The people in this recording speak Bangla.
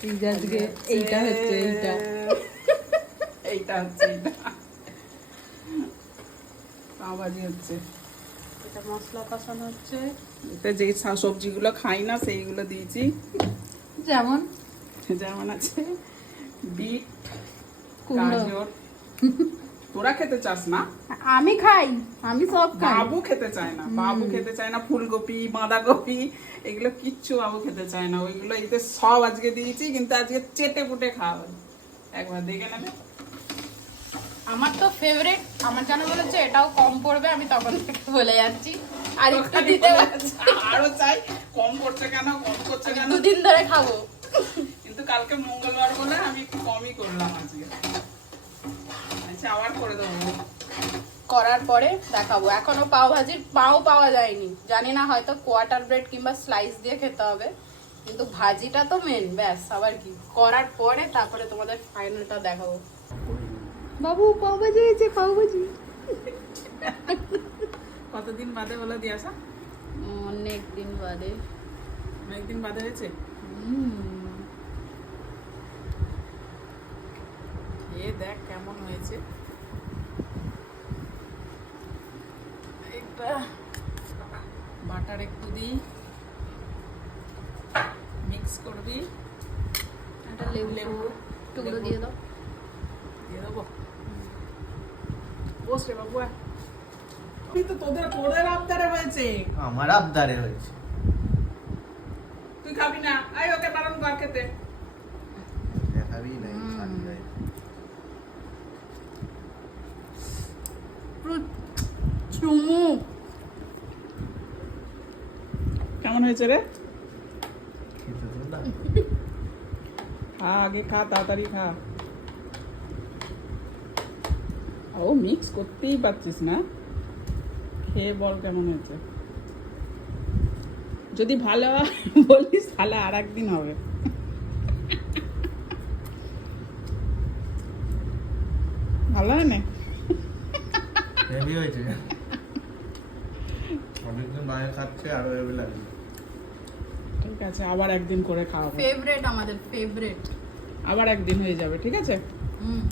আজকে এইটা হচ্ছে এইটা এইটা হচ্ছে এইটা পাও ভাজি হচ্ছে। এটা মশলা কষানো হচ্ছে। এটা যে সবজিগুলো খাই না সেইগুলো দিয়েছি, যেমন যেমন আছে বিট, কুমড়ো। গাজর। তোরা খেতে চাস না? আমি খাই, আমি সব খাই। বাবু খেতে চায় না, বাবু খেতে চায় না ফুলকপি, বাঁধাকপি, এগুলো কিচ্ছু বাবু খেতে চায় না। ওইগুলো এতে সব আজকে দিয়েছি, কিন্তু আজকে চেটে পুটে খাওয়া একবার দেখে নেবে। আমার তো ফেভারিট, আমার জানা বলেছে এটাও কম পড়বে, আমি তখন থেকে বলে যাচ্ছি আর একটু দিতে আরো চাই, কম করছে কেন, কম করছে কেন। দুদিন ধরে খাবো, কিন্তু কালকে মঙ্গলবার বলে আমি একটু কমই করলাম আজকে। আচ্ছা আবার করে দেবো। করার পরে দেখাবো। এখনো পাও ভাজির পাও পাওয়া যায়নি, জানি না হয়তো কোয়ার্টার ব্রেড কিংবা স্লাইস দিয়ে খেতে হবে, কিন্তু ভাজিটা তো মেন। ব্যাস, আবার কি করার পরে তারপরে তোমাদের ফাইনালটা দেখাবো। বাবু পাও ভাজি হয়েছে, পাও ভাজি। কতদিন বাদে বলে দিয়ে আসা? অনেক দিন বাদে। অনেকদিন বাদে হয়েছে। খেয়ে দেখ কেমন হয়েছে। একটা বাটার একটু দিই, মিক্স করবি। একটা লেবু টুকরো দিয়ে দাও। দিয়ে দেবো। বস রে বাবু, তুই তো তোদের আবদারে হয়েছে। আমার আবদারে হয়েছে। তুই খাবি না, আয় ওকে বারণ কর খেতে। দেখাবি নাই খাবি নাই। চুমু কেমন হয়েছে রে? খেতে তো না। খা আগে, খা তাড়াতাড়ি খা। ও মিক্স করতেই পারছিস না, খেয়ে বল কেমন হয়েছে। যদি ভালো হয় বলিস তাহলে আর একদিন হবে। ভালো হয় না? হেভি হয়েছে। অনেকদিন বাইরে খাচ্ছে আরো হেভি লাগবে। ঠিক আছে, আবার একদিন করে খাওয়াবো। ফেভারিট, আমাদের ফেভারিট। আবার একদিন হয়ে যাবে, ঠিক আছে? হুম।